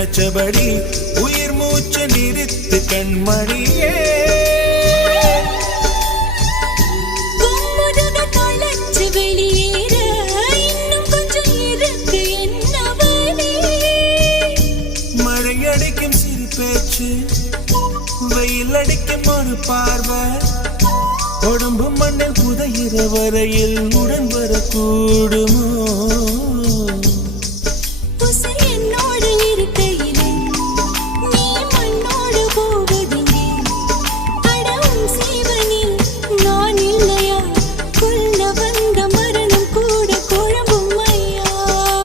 நினைச்சபடி உயிர் மூச்சு நிறுத்து கண்மணியே. மழையடிக்கும் சிறு பேச்சு, வெயில் அடிக்கும் ஒரு பார்வை, உடம்பு மண்ணில் புதையிற வரையில் உடன் வரக்கூடுமோ?